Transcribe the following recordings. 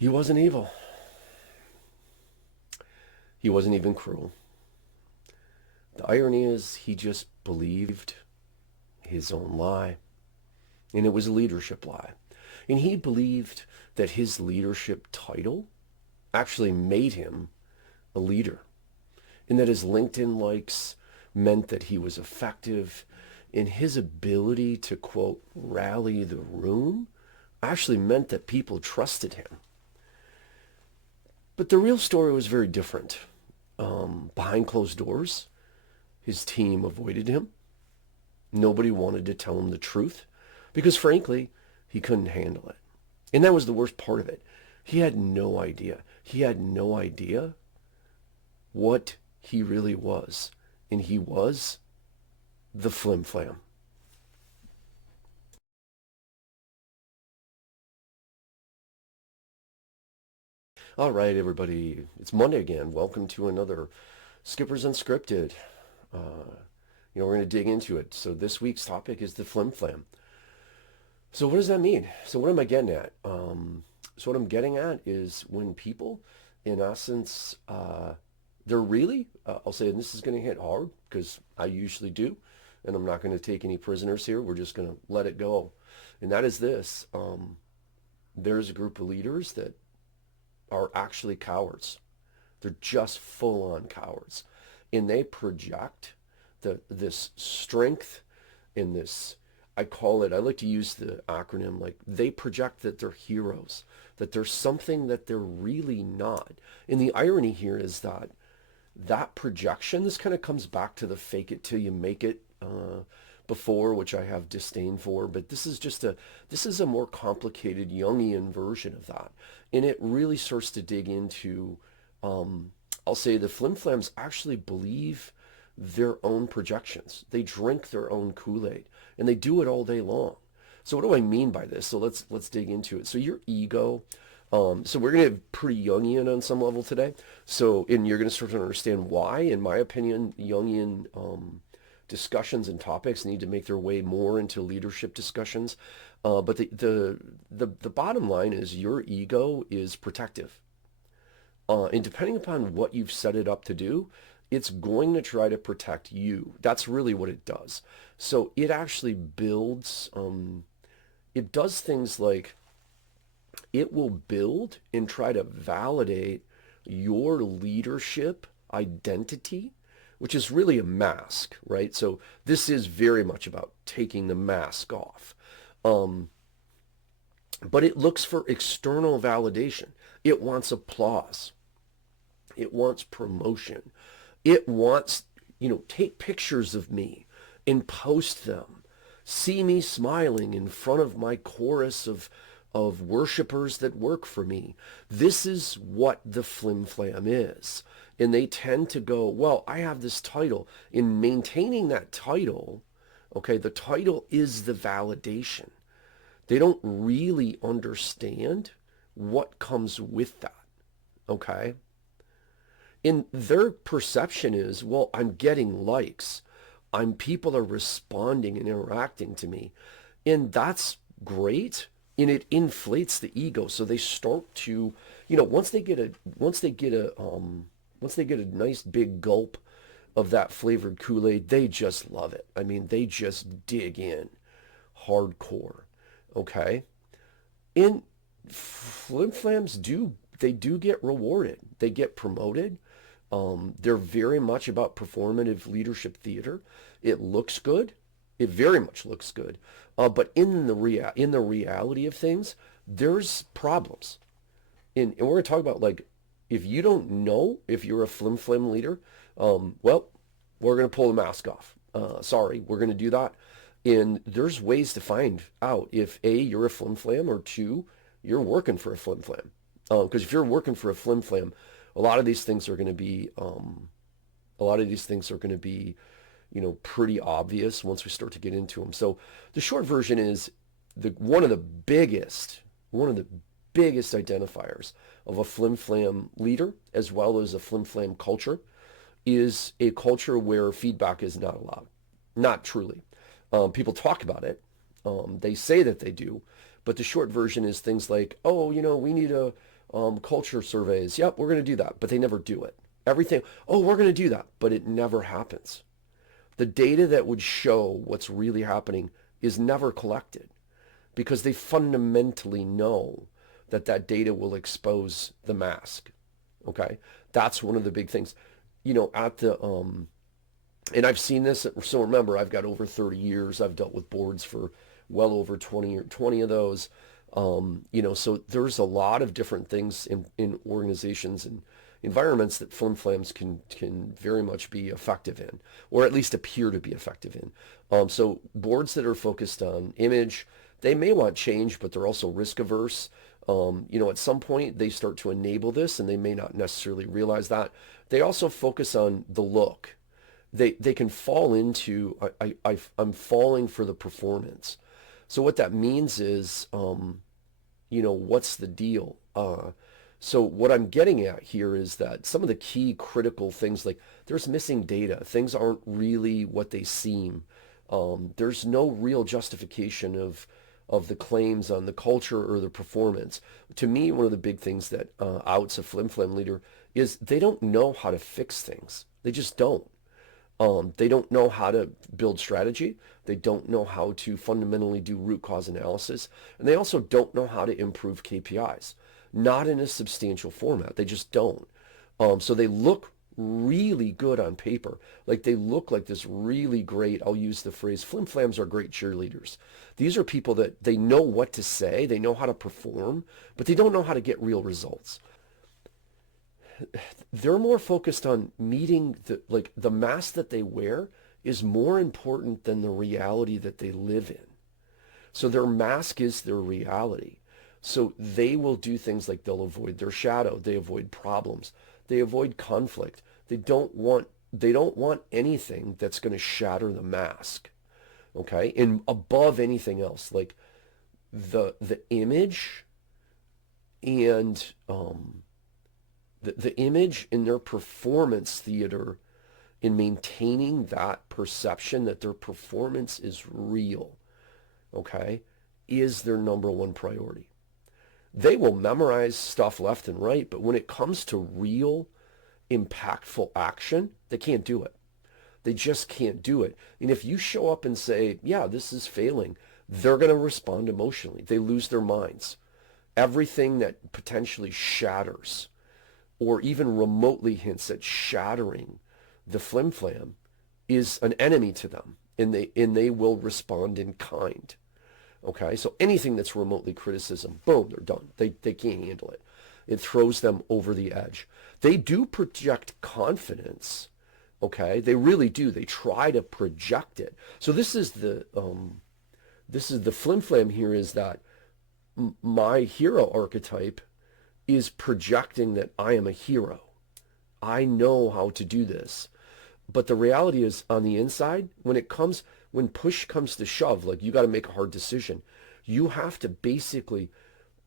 He wasn't evil. He wasn't even cruel. The irony is he just believed his own lie. And it was a leadership lie. And he believed that his leadership title actually made him a leader. And that his LinkedIn likes meant that he was effective. And his ability to, quote, rally the room actually meant that people trusted him. But the real story was very different. Behind closed doors, his team avoided him. Nobody wanted to tell him the truth because, frankly, he couldn't handle it. And that was the worst part of it. He had no idea. He had no idea what he really was. And he was the Flimflam. All right, everybody. It's Monday again. Welcome to another Schippers Unscripted. We're going to dig into it. So this week's topic is the Flimflam. So what does that mean? So what am I getting at? So what I'm getting at is when people, in essence, they're really, I'll say, and this is going to hit hard because I usually do, and I'm not going to take any prisoners here. We're just going to let it go. And that is this. There's a group of leaders that are actually cowards. They're just full-on cowards. And they project this strength and this, I like to use the acronym, like they project that they're heroes, that there's something that they're really not. And the irony here is that projection, this kind of comes back to the fake it till you make it before, which I have disdain for, but this is a more complicated Jungian version of that. And it really starts to dig into, I'll say the Flimflams actually believe their own projections. They drink their own Kool-Aid, and they do it all day long. So what do I mean by this? So let's dig into it. So your ego, so we're going to get pretty Jungian on some level today. So, and you're going to start to understand why, in my opinion, Jungian discussions and topics need to make their way more into leadership discussions. But the bottom line is your ego is protective. And depending upon what you've set it up to do, it's going to try to protect you. That's really what it does. So it actually builds, it does things like it will build and try to validate your leadership identity, which is really a mask, right? So this is very much about taking the mask off. But it looks for external validation. It wants applause. It wants promotion. It wants, take pictures of me and post them. See me smiling in front of my chorus of worshipers that work for me. This is what the Flimflam is. And they tend to go, well, I have this title. In maintaining that title, okay, the title is the validation. They don't really understand what comes with that, okay? And their perception is, well, I'm getting likes. People are responding and interacting to me. And that's great. And it inflates the ego. So they start to, once they get a nice big gulp of that flavored Kool-Aid, they just love it. I mean, they just dig in hardcore. Okay? And Flimflams do get rewarded. They get promoted. They're very much about performative leadership theater. It looks good. It very much looks good. But in the reality of things, there's problems. And we're going to talk about, like, if you don't know if you're a Flimflam leader, well, we're going to pull the mask off. Sorry, we're going to do that. And there's ways to find out if A, you're a Flimflam, or two, you're working for a Flimflam. Because if you're working for a Flimflam, a lot of these things are going to be, pretty obvious once we start to get into them. So the short version is one of the biggest identifiers of a Flimflam leader, as well as a Flimflam culture, is a culture where feedback is not allowed. Not truly. People talk about it. They say that they do. But the short version is things like, oh, we need a culture surveys. Yep, we're going to do that, but they never do it. Everything, oh, we're going to do that, but it never happens. The data that would show what's really happening is never collected because they fundamentally know that that data will expose the mask. Okay? That's one of the big things. At the, and I've seen this, so remember, I've got over 30 years. I've dealt with boards for well over 20 of those. So there's a lot of different things in organizations and environments that flimflams can very much be effective in, or at least appear to be effective in. So boards that are focused on image, they may want change, but they're also risk averse. At some point they start to enable this and they may not necessarily realize that. They also focus on the look. They can fall into, I'm falling for the performance. So what that means is, what's the deal? So what I'm getting at here is that some of the key critical things, like there's missing data. Things aren't really what they seem. There's no real justification of the claims on the culture or the performance. To me, one of the big things that outs a flimflam leader is they don't know how to fix things. They just don't. They don't know how to build strategy. They don't know how to fundamentally do root cause analysis. And they also don't know how to improve KPIs. Not in a substantial format. They just don't. So they look really good on paper. Like they look like this really great, I'll use the phrase, flimflams are great cheerleaders. These are people that they know what to say, they know how to perform, but they don't know how to get real results. They're more focused on meeting the mask that they wear is more important than the reality that they live in. So their mask is their reality. So they will do things like they'll avoid their shadow, they avoid problems, they avoid conflict. They don't want anything that's going to shatter the mask. Okay? And above anything else, like the image and the image in their performance theater in maintaining that perception that their performance is real, okay, is their number one priority. They will memorize stuff left and right, but when it comes to real, impactful action, they can't do it. They just can't do it. And if you show up and say, yeah, this is failing, they're going to respond emotionally. They lose their minds. Everything that potentially shatters or even remotely hints at shattering the flimflam is an enemy to them, and they will respond in kind. Okay, so anything that's remotely criticism, boom, they're done. They can't handle it. It throws them over the edge. They do project confidence. Okay, they really do. They try to project it. So this is the flimflam here, is that my hero archetype is projecting that I am a hero. I know how to do this. But the reality is, on the inside, when push comes to shove, like you got to make a hard decision, you have to basically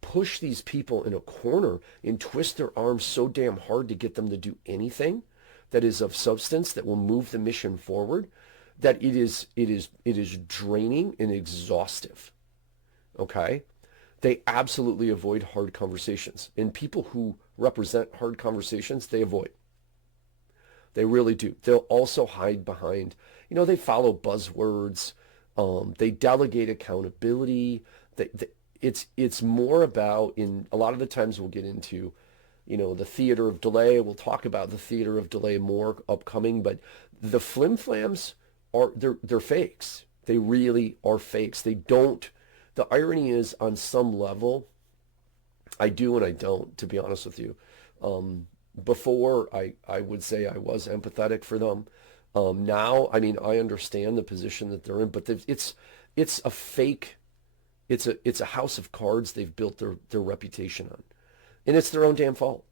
push these people in a corner and twist their arms so damn hard to get them to do anything that is of substance, that will move the mission forward, that it is draining and exhaustive. Okay? They absolutely avoid hard conversations. And people who represent hard conversations, they avoid. They really do. They'll also hide behind, they follow buzzwords. They delegate accountability. It's more about, in a lot of the times we'll get into, the theater of delay. We'll talk about the theater of delay more upcoming, but the flimflams they're fakes. They really are fakes. They don't. The irony is, on some level, I do and I don't, to be honest with you. Before, I would say I was empathetic for them. Now, I understand the position that they're in, but it's a fake. It's a house of cards they've built their reputation on, and it's their own damn fault.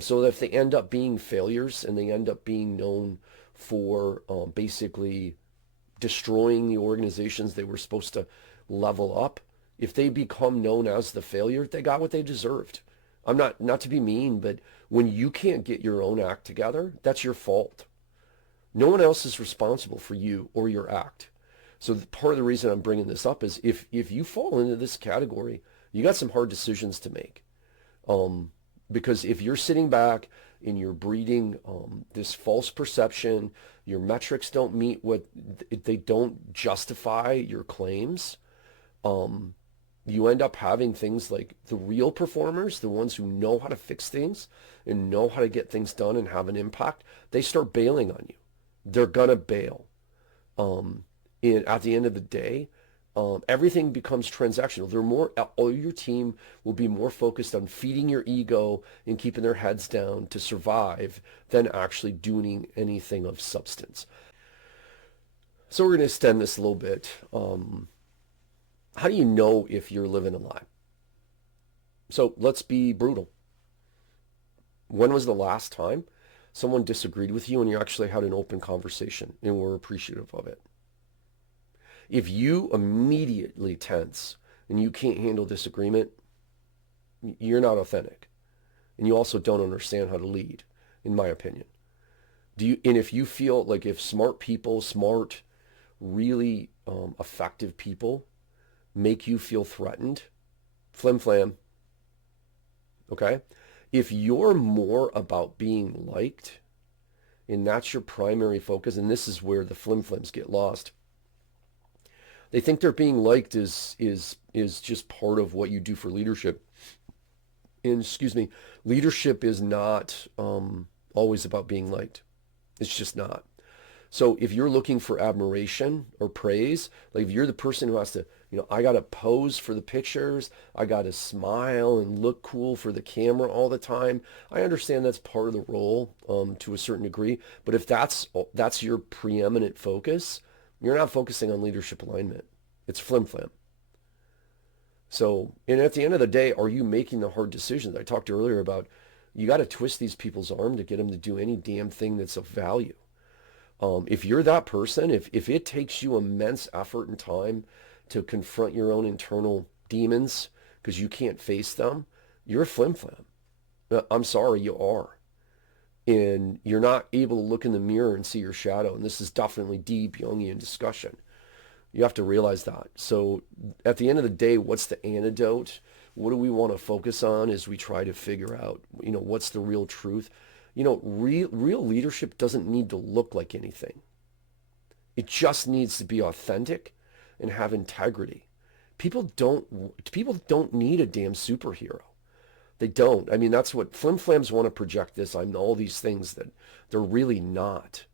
So if they end up being failures and they end up being known for basically destroying the organizations they were supposed to level up, if they become known as the failure, they got what they deserved. I'm not to be mean, but when you can't get your own act together, that's your fault. No one else is responsible for you or your act. So part of the reason I'm bringing this up is if you fall into this category, you got some hard decisions to make. Because if you're sitting back and you're breeding this false perception, your metrics don't meet what they don't justify your claims. You end up having things like the real performers, the ones who know how to fix things and know how to get things done and have an impact. They start bailing on you. They're gonna bail. And at the end of the day, everything becomes transactional. All your team will be more focused on feeding your ego and keeping their heads down to survive than actually doing anything of substance. So we're going to extend this a little bit. How do you know if you're living a lie? So let's be brutal. When was the last time someone disagreed with you and you actually had an open conversation and were appreciative of it? If you immediately tense and you can't handle disagreement, you're not authentic. And you also don't understand how to lead, in my opinion. And if you feel like if smart people, really effective people make you feel threatened, flim-flam, okay? If you're more about being liked, and that's your primary focus, and this is where the flim-flams get lost. They think they're being liked is just part of what you do for leadership. And leadership is not always about being liked. It's just not. So if you're looking for admiration or praise, like if you're the person who has to, I got to pose for the pictures, I got to smile and look cool for the camera all the time. I understand that's part of the role to a certain degree. But if that's your preeminent focus, you're not focusing on leadership alignment. It's flim-flam. So, and at the end of the day, are you making the hard decisions? I talked earlier about you got to twist these people's arm to get them to do any damn thing that's of value. If you're that person, if it takes you immense effort and time to confront your own internal demons because you can't face them, you're a flim-flam. I'm sorry, you are. And you're not able to look in the mirror and see your shadow. And this is definitely deep Jungian discussion. You have to realize that. So at the end of the day, what's the antidote? What do we want to focus on as we try to figure out, what's the real truth? Real leadership doesn't need to look like anything. It just needs to be authentic and have integrity. People don't need a damn superhero. They don't. I mean, that's what flim-flams want to project this. I'm all these things that they're really not.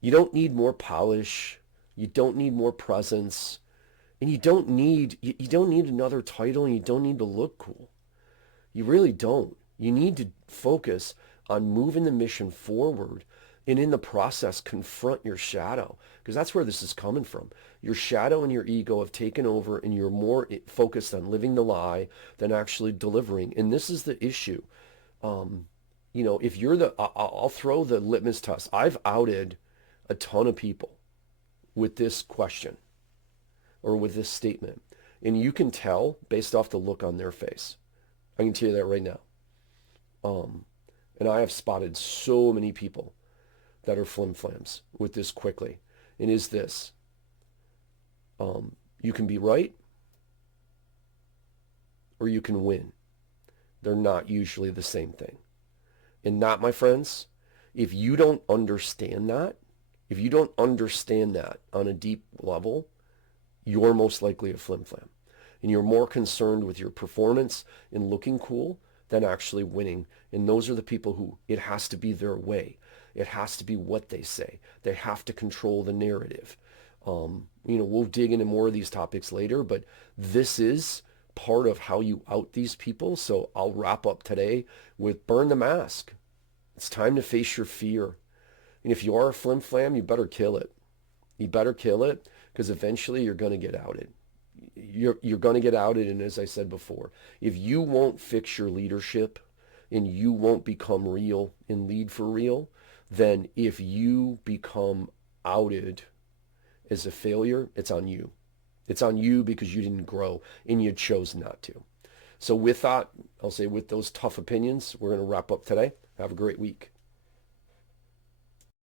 You don't need more polish. You don't need more presence. And you don't need another title, and you don't need to look cool. You really don't. You need to focus on moving the mission forward and in the process confront your shadow, because that's where this is coming from. Your shadow and your ego have taken over, and you're more focused on living the lie than actually delivering. And this is the issue. If you're I'll throw the litmus test. I've outed a ton of people with this question or with this statement, and you can tell based off the look on their face. I can tell you that right now. And I have spotted so many people that are flim-flams with this quickly. And is this, you can be right or you can win. They're not usually the same thing. And that, my friends, if you don't understand that on a deep level, you're most likely a flim-flam. And you're more concerned with your performance and looking cool than actually winning. And those are the people who it has to be their way. It has to be what they say. They have to control the narrative. We'll dig into more of these topics later, but this is part of how you out these people. So I'll wrap up today with burn the mask. It's time to face your fear. And if you are a flim-flam, you better kill it. You better kill it, because eventually you're going to get outed. You're going to get outed, and as I said before, if you won't fix your leadership and you won't become real and lead for real, then if you become outed as a failure, it's on you. It's on you because you didn't grow and you chose not to. So with that, I'll say with those tough opinions, we're going to wrap up today. Have a great week.